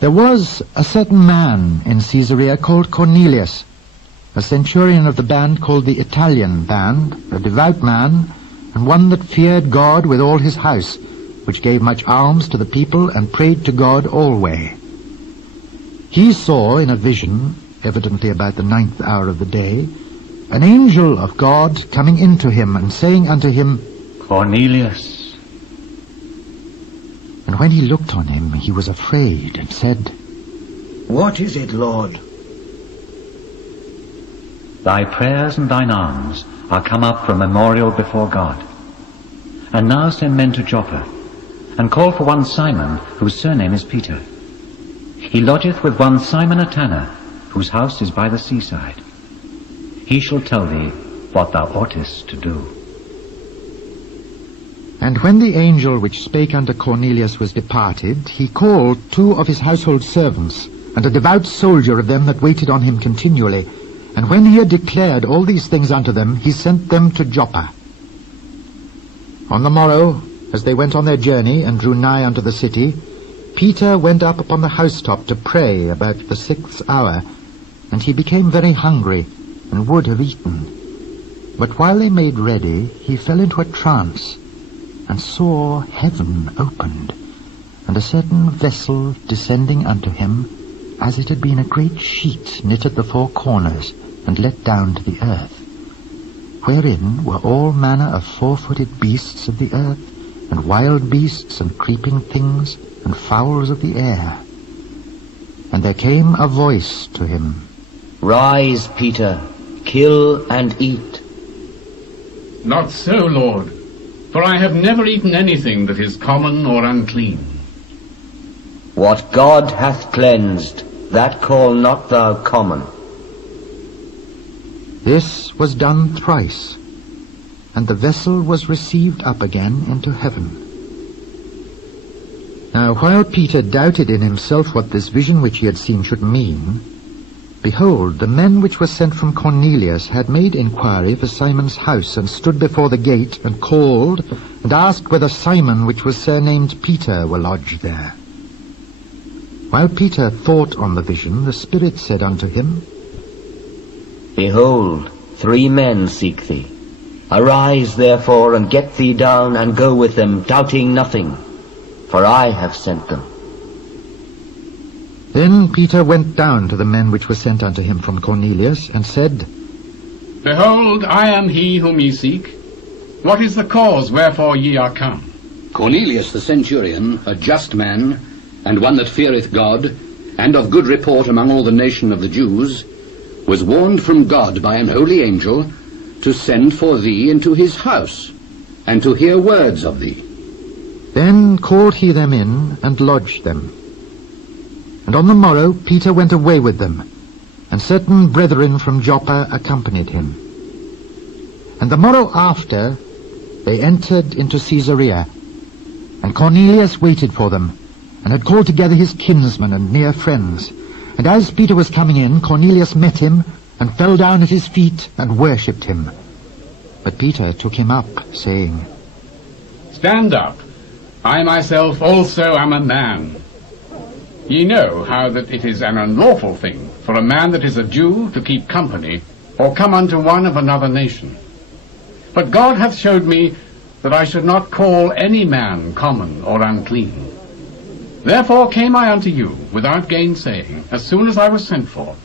There was a certain man in Caesarea called Cornelius, a centurion of the band called the Italian band, a devout man, and one that feared God with all his house, which gave much alms to the people and prayed to God alway. He saw in a vision, evidently about the 9th hour of the day, an angel of God coming into him and saying unto him, Cornelius. And when he looked on him, he was afraid and said, What is it, Lord? Thy prayers and thine alms are come up for a memorial before God. And now send men to Joppa, and call for one Simon, whose surname is Peter. He lodgeth with one Simon a tanner, whose house is by the seaside. He shall tell thee what thou oughtest to do. And when the angel which spake unto Cornelius was departed, he called 2 of his household servants, and a devout soldier of them that waited on him continually. And when he had declared all these things unto them, he sent them to Joppa. On the morrow, as they went on their journey, and drew nigh unto the city, Peter went up upon the housetop to pray about the 6th hour, and he became very hungry, and would have eaten. But while they made ready, he fell into a trance, and saw heaven opened, and a certain vessel descending unto him, as it had been a great sheet knit at the 4 corners, and let down to the earth, wherein were all manner of 4-footed beasts of the earth, and wild beasts, and creeping things, and fowls of the air. And there came a voice to him, Rise, Peter, kill and eat. Not so, Lord, for I have never eaten anything that is common or unclean. What God hath cleansed, that call not thou common. This was done thrice, and the vessel was received up again into heaven. Now while Peter doubted in himself what this vision which he had seen should mean, behold, the men which were sent from Cornelius had made inquiry for Simon's house, and stood before the gate, and called, and asked whether Simon, which was surnamed Peter, were lodged there. While Peter thought on the vision, the Spirit said unto him, Behold, 3 men seek thee. Arise, therefore, and get thee down, and go with them, doubting nothing, for I have sent them. Then Peter went down to the men which were sent unto him from Cornelius, and said, Behold, I am he whom ye seek. What is the cause wherefore ye are come? Cornelius the centurion, a just man, and one that feareth God, and of good report among all the nation of the Jews, was warned from God by an holy angel to send for thee into his house, and to hear words of thee. Then called he them in, and lodged them. And on the morrow Peter went away with them, and certain brethren from Joppa accompanied him. And the morrow after they entered into Caesarea, and Cornelius waited for them, and had called together his kinsmen and near friends. And as Peter was coming in, Cornelius met him, and fell down at his feet, and worshipped him. But Peter took him up, saying, Stand up. I myself also am a man. Ye know how that it is an unlawful thing for a man that is a Jew to keep company, or come unto one of another nation. But God hath showed me that I should not call any man common or unclean. Therefore came I unto you, without gainsaying, as soon as I was sent for.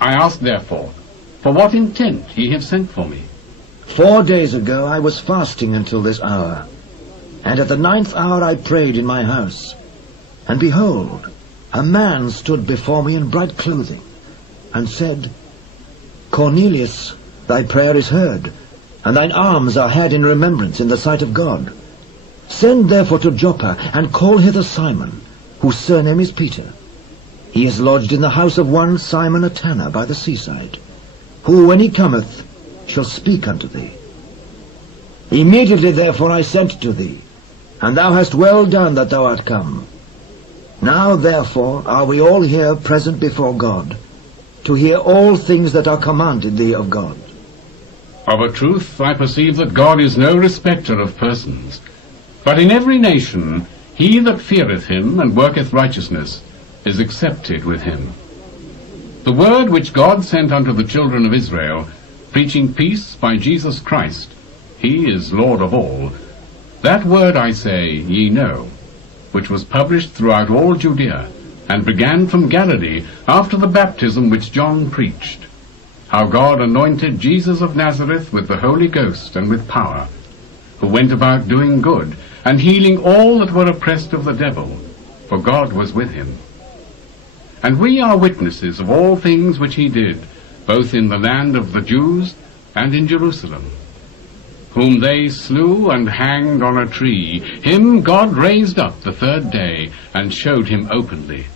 I ask therefore, for what intent ye have sent for me? 4 days ago I was fasting until this hour, and at the 9th hour I prayed in my house. And behold, a man stood before me in bright clothing, and said, Cornelius, thy prayer is heard, and thine alms are had in remembrance in the sight of God. Send therefore to Joppa, and call hither Simon, whose surname is Peter. He is lodged in the house of one Simon a tanner by the seaside, who, when he cometh, shall speak unto thee. Immediately therefore I sent to thee, and thou hast well done that thou art come. Now therefore are we all here present before God, to hear all things that are commanded thee of God. Of a truth I perceive that God is no respecter of persons, but in every nation he that feareth him and worketh righteousness is accepted with him. The word which God sent unto the children of Israel, preaching peace by Jesus Christ, he is Lord of all, that word, I say, ye know, which was published throughout all Judea, and began from Galilee after the baptism which John preached, how God anointed Jesus of Nazareth with the Holy Ghost and with power, who went about doing good, and healing all that were oppressed of the devil, for God was with him. And we are witnesses of all things which he did, both in the land of the Jews and in Jerusalem, whom they slew and hanged on a tree. Him God raised up the third day, and showed him openly,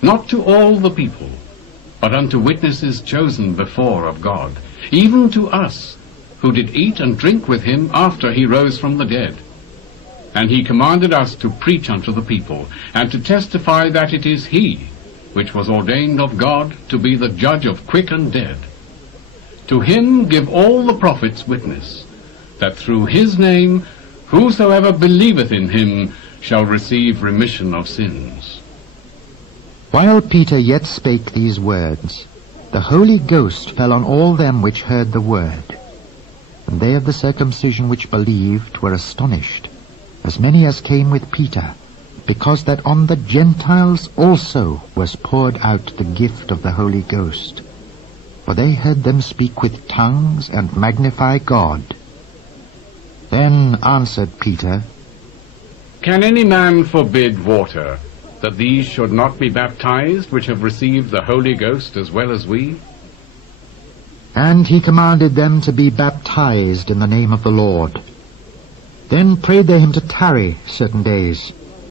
not to all the people, but unto witnesses chosen before of God, even to us, who did eat and drink with him after he rose from the dead. And he commanded us to preach unto the people, and to testify that it is he which was ordained of God to be the judge of quick and dead. To him give all the prophets witness, that through his name whosoever believeth in him shall receive remission of sins. While Peter yet spake these words, the Holy Ghost fell on all them which heard the word. And they of the circumcision which believed were astonished, as many as came with Peter, because that on the Gentiles also was poured out the gift of the Holy Ghost. For they heard them speak with tongues and magnify God. Then answered Peter, Can any man forbid water, that these should not be baptized, which have received the Holy Ghost as well as we? And he commanded them to be baptized in the name of the Lord. Then prayed they him to tarry certain days.